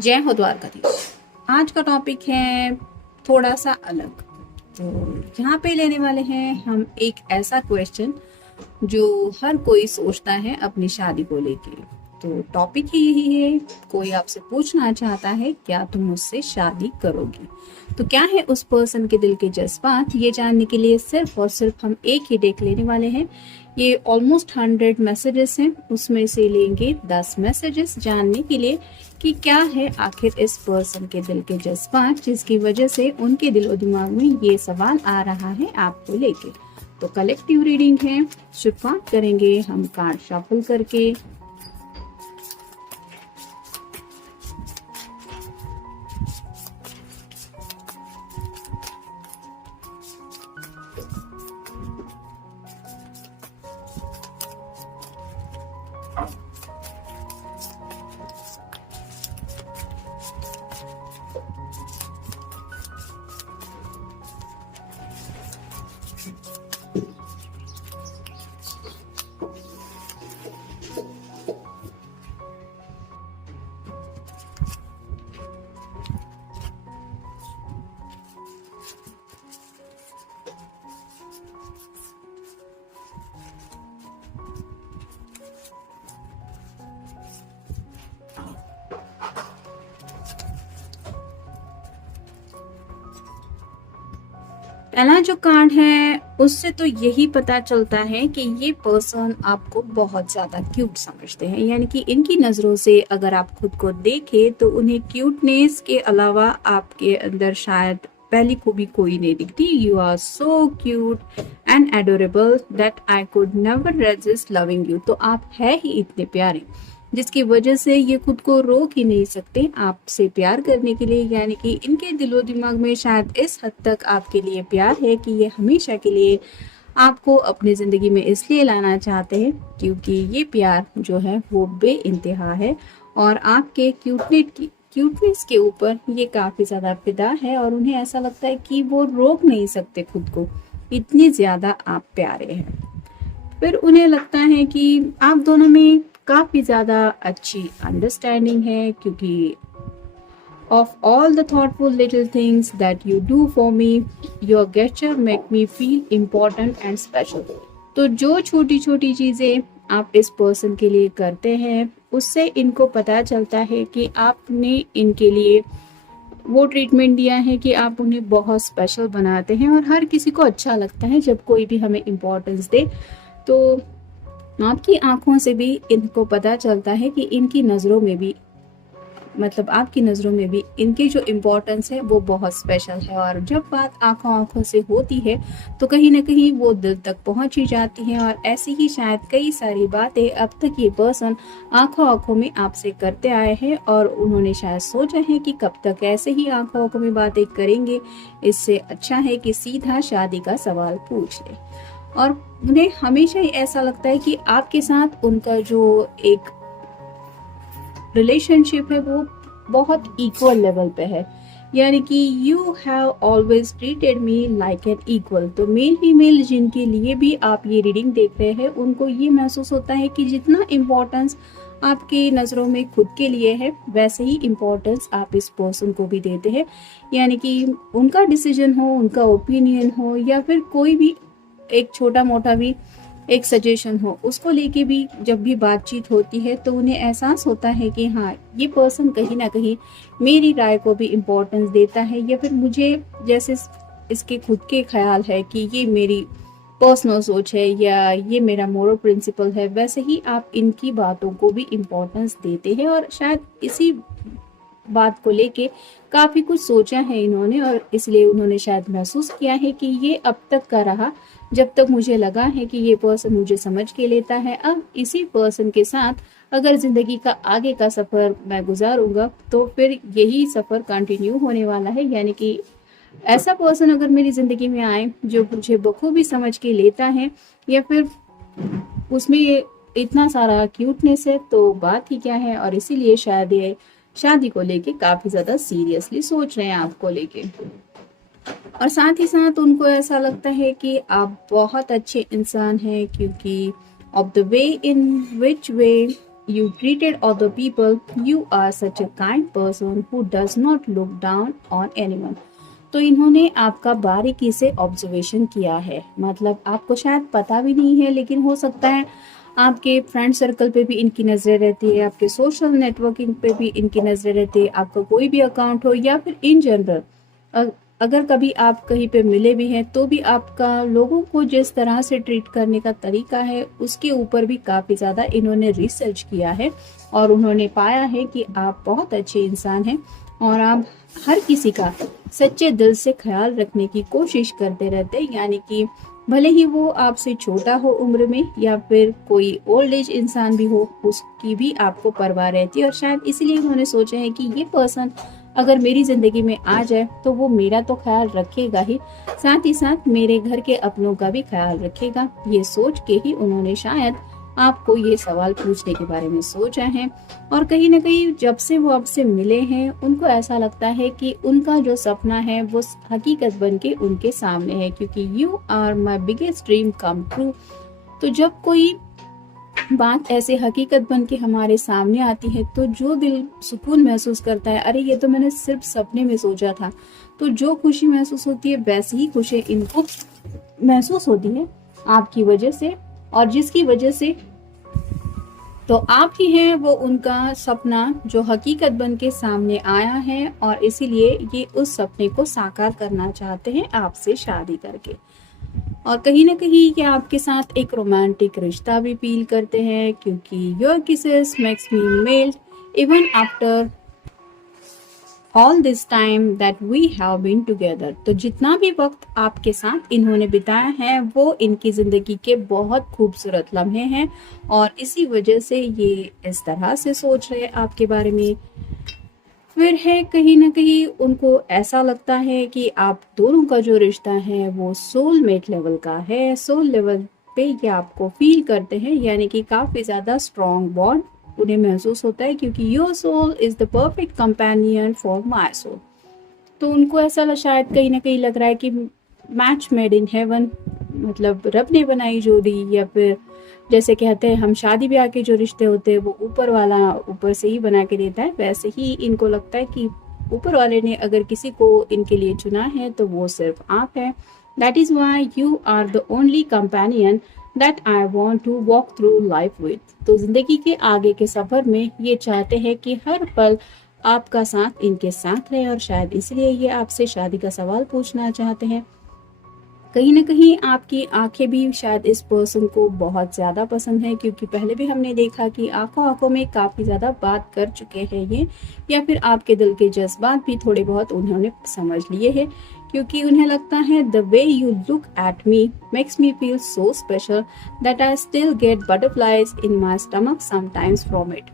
जय हो द्वारकाधीश। आज का टॉपिक है थोड़ा सा अलग। तो यहाँ पे लेने वाले हैं हम एक ऐसा क्वेश्चन जो हर कोई सोचता है अपनी शादी को लेके। तो टॉपिक ही यही है, कोई आपसे पूछना चाहता है क्या तुम मुझसे शादी करोगी। तो क्या है उस पर्सन के दिल के जज्बात, ये जानने के लिए सिर्फ और सिर्फ हम एक ही डेक लेने वाले हैं। ये ऑलमोस्ट 100 मैसेजेस हैं, उसमें से लेंगे 10 मैसेजेस जानने के लिए कि क्या है आखिर इस पर्सन के दिल के जज्बात, जिसकी वजह से उनके दिलो दिमाग में ये सवाल आ रहा है आपको लेके। तो कलेक्टिव रीडिंग है, शुरुआत करेंगे हम कार्ड शफल करके। पहला जो कार्ड है उससे तो यही पता चलता है कि ये पर्सन आपको बहुत ज्यादा क्यूट समझते हैं, यानी कि इनकी नजरों से अगर आप खुद को देखें तो उन्हें क्यूटनेस के अलावा आपके अंदर शायद पहली खूबी कोई नहीं दिखती। You are so cute and adorable that I could never resist loving you. तो आप है ही इतने प्यारे जिसकी वजह से ये खुद को रोक ही नहीं सकते आपसे प्यार करने के लिए। यानी कि इनके दिलो दिमाग में शायद इस हद तक आपके लिए प्यार है कि ये हमेशा के लिए आपको अपनी ज़िंदगी में इसलिए लाना चाहते हैं क्योंकि ये प्यार जो है वो बेइंतहा है और आपके क्यूटनेस के ऊपर ये काफ़ी ज़्यादा फिदा है और उन्हें ऐसा लगता है कि वो रोक नहीं सकते खुद को, इतनी ज़्यादा आप प्यारे हैं। फिर उन्हें लगता है कि आप दोनों में काफ़ी ज़्यादा अच्छी अंडरस्टैंडिंग है क्योंकि of all the thoughtful little things that you do for me, your gesture make me feel important and special. तो जो छोटी छोटी चीज़ें आप इस पर्सन के लिए करते हैं उससे इनको पता चलता है कि आपने इनके लिए वो ट्रीटमेंट दिया है कि आप उन्हें बहुत स्पेशल बनाते हैं और हर किसी को अच्छा लगता है जब कोई भी हमें इम्पोर्टेंस दे। तो आपकी आंखों से भी इनको पता चलता है कि इनकी नज़रों में भी, मतलब आपकी नज़रों में भी इनकी जो इम्पोर्टेंस है वो बहुत स्पेशल है। और जब बात आंखों आंखों से होती है तो कहीं ना कहीं वो दिल तक पहुंच ही जाती है। और ऐसी ही शायद कई सारी बातें अब तक ये पर्सन आंखों आंखों में आपसे करते आए हैं और उन्होंने शायद सोचा है कि कब तक ऐसे ही आंखों आंखों में बातें करेंगे, इससे अच्छा है कि सीधा शादी का सवाल पूछ ले। और उन्हें हमेशा ही ऐसा लगता है कि आपके साथ उनका जो एक रिलेशनशिप है वो बहुत इक्वल लेवल पे है, यानी कि you have always treated me like an equal. तो मेल फीमेल जिनके लिए भी आप ये रीडिंग देख रहे हैं उनको ये महसूस होता है कि जितना इम्पोर्टेंस आपकी नज़रों में खुद के लिए है वैसे ही इम्पोर्टेंस आप इस पर्सन को भी देते हैं। यानी कि उनका डिसीजन हो, उनका ओपिनियन हो या फिर कोई भी एक छोटा मोटा भी एक सजेशन हो, उसको लेके भी जब भी बातचीत होती है तो उन्हें एहसास होता है कि हाँ ये पर्सन कहीं ना कहीं मेरी राय को भी इम्पोर्टेंस देता है, या फिर मुझे जैसे इसके खुद के ख्याल है कि ये मेरी पर्सनल सोच है या ये मेरा मोरल प्रिंसिपल है, वैसे ही आप इनकी बातों को भी इम्पोर्टेंस देते हैं। और शायद इसी बात को लेके काफ़ी कुछ सोचा है इन्होंने और इसलिए उन्होंने शायद महसूस किया है कि ये अब तक का रहा जब तक मुझे लगा है कि ये पर्सन मुझे समझ के लेता है। अब इसी पर्सन के साथ अगर ज़िंदगी का आगे का सफ़र मैं गुजारूंगा तो फिर यही सफ़र कंटिन्यू होने वाला है। यानी कि ऐसा पर्सन अगर मेरी ज़िंदगी में आए जो मुझे बखूबी समझ के लेता है या फिर उसमें ये इतना सारा क्यूटनेस है तो बात ही क्या है। और इसीलिए शायद ये शादी को लेके काफ़ी ज़्यादा सीरियसली सोच रहे हैं आपको लेके। और साथ ही साथ उनको ऐसा लगता है कि आप बहुत अच्छे इंसान हैं क्योंकि of the way in which way you treated other people, you are such a kind person who does not look down on anyone. तो इन्होंने आपका बारीकी से ऑब्जर्वेशन किया है, मतलब आपको शायद पता भी नहीं है, लेकिन हो सकता है आपके फ्रेंड सर्कल पे भी इनकी नज़रें रहती है, आपके सोशल नेटवर्किंग पे भी इनकी नज़रें रहती है, आपका कोई भी अकाउंट हो या फिर इन जनरल अगर कभी आप कहीं पे मिले भी हैं तो भी आपका लोगों को जिस तरह से ट्रीट करने का तरीका है उसके ऊपर भी काफ़ी ज़्यादा इन्होंने रिसर्च किया है और उन्होंने पाया है कि आप बहुत अच्छे इंसान हैं और आप हर किसी का सच्चे दिल से ख्याल रखने की कोशिश करते रहते हैं, यानी कि भले ही वो आपसे छोटा हो उम्र में या फिर कोई ओल्ड एज इंसान भी हो, उसकी भी आपको परवाह रहती है। और शायद इसलिए उन्होंने सोचा है कि ये पर्सन अगर मेरी ज़िंदगी में आ जाए तो वो मेरा तो ख्याल रखेगा ही, साथ ही साथ मेरे घर के अपनों का भी ख्याल रखेगा। ये सोच के ही उन्होंने शायद आपको ये सवाल पूछने के बारे में सोचा है। और कहीं ना कहीं जब से वो आपसे मिले हैं उनको ऐसा लगता है कि उनका जो सपना है वो हकीकत बन के उनके सामने है, क्योंकि you are my biggest dream come true. तो जब कोई बात ऐसे हकीकत बन के हमारे सामने आती है तो जो दिल सुकून महसूस करता है, अरे ये तो मैंने सिर्फ सपने में सोचा था, तो जो खुशी महसूस होती है वैसी ही खुशी इनको महसूस होती है आपकी वजह से, और जिसकी वजह से तो आप ही हैं वो उनका सपना जो हकीकत बन के सामने आया है, और इसीलिए ये उस सपने को साकार करना चाहते हैं आपसे शादी करके। और कहीं ना कहीं ये आपके साथ एक रोमांटिक रिश्ता भी फील करते हैं, क्योंकि your kisses makes me melt even after all this time that we have been together. तो जितना भी वक्त आपके साथ इन्होंने बिताया है वो इनकी ज़िंदगी के बहुत खूबसूरत लम्हे हैं, और इसी वजह से ये इस तरह से सोच रहे हैं आपके बारे में। फिर है कहीं ना कहीं उनको ऐसा लगता है कि आप दोनों का जो रिश्ता है वो सोलमेट लेवल का है, सोल लेवल पे ये आपको फील करते हैं, यानी कि काफ़ी ज़्यादा स्ट्रॉन्ग बॉन्ड उन्हें महसूस होता है, क्योंकि your soul is the perfect companion for my soul. तो उनको ऐसा शायद कहीं ना कहीं लग रहा है कि मैच मेड इन हेवन, मतलब रब ने बनाई जोड़ी, या फिर जैसे कहते हैं हम शादी ब्याह के जो रिश्ते होते हैं वो ऊपर वाला ऊपर से ही बना के देता है, वैसे ही इनको लगता है कि ऊपर वाले ने अगर किसी को इनके लिए चुना है तो वो सिर्फ आप है। That is why you are the only companion that I want to walk through life with. तो जिंदगी के आगे के सफ़र में ये चाहते हैं कि हर पल आपका साथ इनके साथ रहे, और शायद इसलिए ये आपसे शादी का सवाल पूछना चाहते हैं। कहीं ना कहीं आपकी आंखें भी शायद इस पर्सन को बहुत ज़्यादा पसंद है, क्योंकि पहले भी हमने देखा कि आंखों आंखों में काफ़ी ज़्यादा बात कर चुके हैं ये, या फिर आपके दिल के जज्बात भी थोड़े बहुत उन्होंने समझ लिए हैं, क्योंकि उन्हें लगता है the way you look at me makes me feel so special that I still get butterflies in my stomach sometimes from it.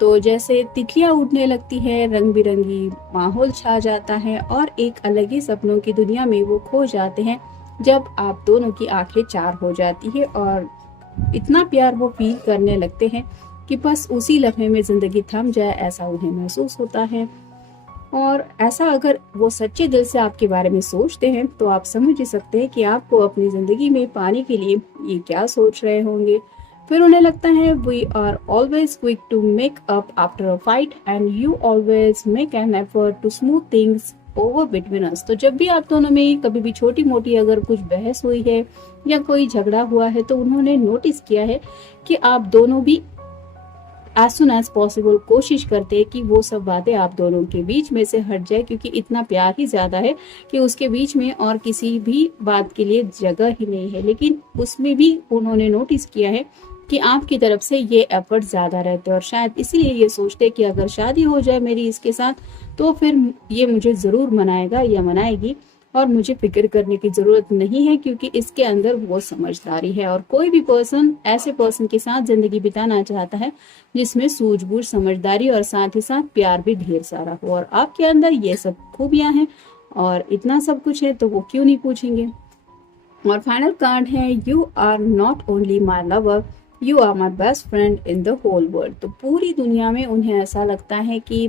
तो जैसे तितलियां उड़ने लगती है, रंग बिरंगी माहौल छा जाता है और एक अलग ही सपनों की दुनिया में वो खो जाते हैं जब आप दोनों की आंखें चार हो जाती है, और इतना प्यार वो फील करने लगते हैं कि बस उसी लम्हे में ज़िंदगी थम जाए, ऐसा उन्हें महसूस होता है। और ऐसा अगर वो सच्चे दिल से आपके बारे में सोचते हैं तो आप समझ ही सकते हैं कि आपको अपनी ज़िंदगी में पाने के लिए ये क्या सोच रहे होंगे। फिर उन्हें लगता है we are always quick to make up after a fight and you always make an effort to smooth things over between us. तो जब भी आप दोनों में कभी भी छोटी मोटी अगर कुछ बहस हुई है या कोई झगड़ा हुआ है तो उन्होंने नोटिस किया है कि आप दोनों भी एज सुन एज पॉसिबल कोशिश करते हैं कि वो सब बातें आप दोनों के बीच में से हट जाए, क्योंकि इतना प्यार ही ज़्यादा है कि उसके बीच में और किसी भी बात के लिए जगह ही नहीं है। लेकिन उसमें भी उन्होंने नोटिस किया है कि आपकी तरफ से ये एफर्ट ज़्यादा रहते हैं, और शायद इसीलिए ये सोचते हैं कि अगर शादी हो जाए मेरी इसके साथ तो फिर ये मुझे ज़रूर मनाएगा या मनाएगी, और मुझे फिक्र करने की ज़रूरत नहीं है क्योंकि इसके अंदर वो समझदारी है। और कोई भी पर्सन ऐसे पर्सन के साथ ज़िंदगी बिताना चाहता है जिसमें सूझबूझ, समझदारी और साथ ही साथ प्यार भी ढेर सारा हो, और आपके अंदर ये सब खूबियाँ हैं और इतना सब कुछ है तो वो क्यों नहीं पूछेंगे। और फाइनल कार्ड है you are not only my lover, you are my best friend in the whole world. तो पूरी दुनिया में उन्हें ऐसा लगता है कि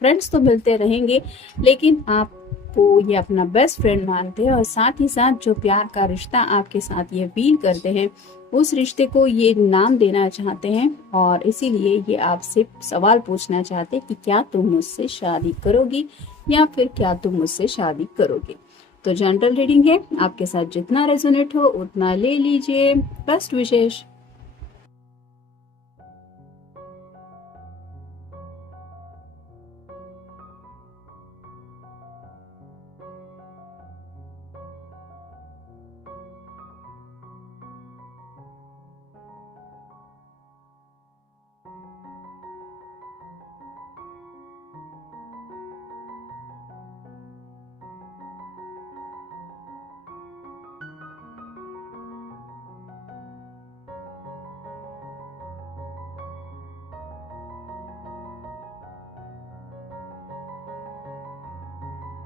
फ्रेंड्स तो मिलते रहेंगे लेकिन आप को ये अपना बेस्ट फ्रेंड मानते हैं और साथ ही साथ जो प्यार का रिश्ता आपके साथ ये फील करते हैं उस रिश्ते को ये नाम देना चाहते हैं और इसीलिए ये आपसे सवाल पूछना चाहते हैं कि क्या तुम मुझसे शादी करोगी या फिर क्या तुम मुझसे शादी करोगे। तो जनरल रीडिंग है, आपके साथ जितना रेजोनेट हो उतना ले लीजिए। बेस्ट विशेष।